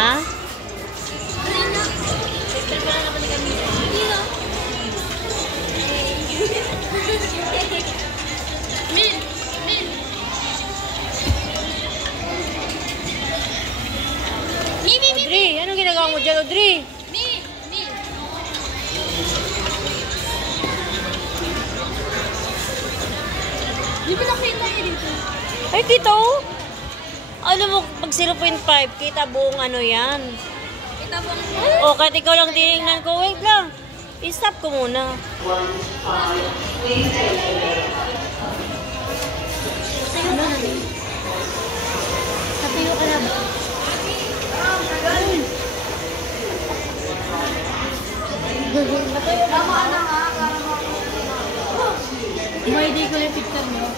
Ha? Audrey, anong ginagawa mo dyan, Audrey? Di ba nakita niya dito? Ay, kita oh. Alam mo, pag 0.5, kita buong ano yan. Kita buong... O, kahit ikaw lang tinignan ko, wait lang. I-stop ko muna. Natuyo ka na ba? Tama na nga. May di ko yung picture mo.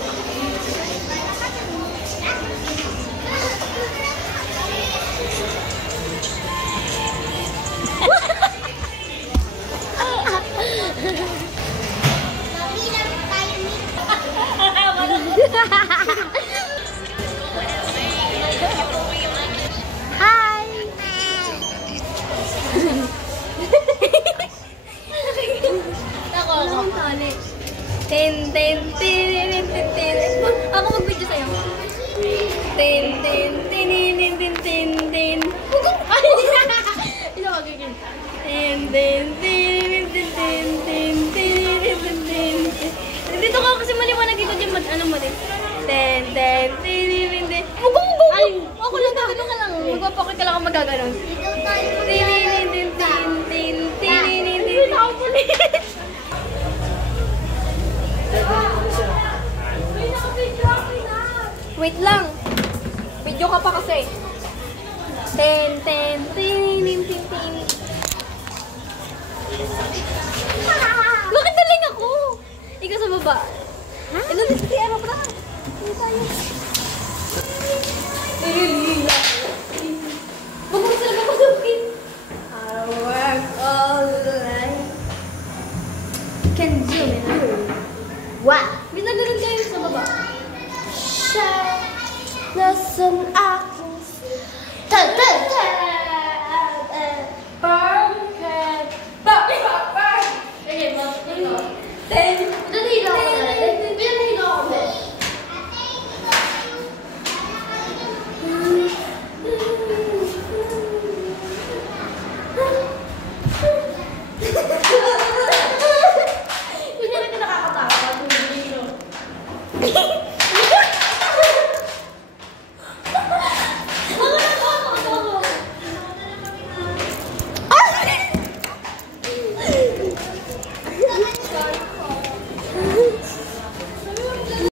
Hi! Ako. Ten. Ako mag-video sa'yo. Ten. Isa magiging. Dito ka kasi maliwanag dito dyan. Ano mo din? Ay, ako lang gagano ka lang. Magpapakit ka lang ang magaganon. Wait lang. Video ka pa kasi. Bakit daling ako? Ikaw sa baba. Ha? Ano dito si Ero pa? Hindi tayo. Huwag mo sila kapasukin. I work all the night. Can zoom in. What? May nagano'n kayo sa baba. Siya, nasan ako?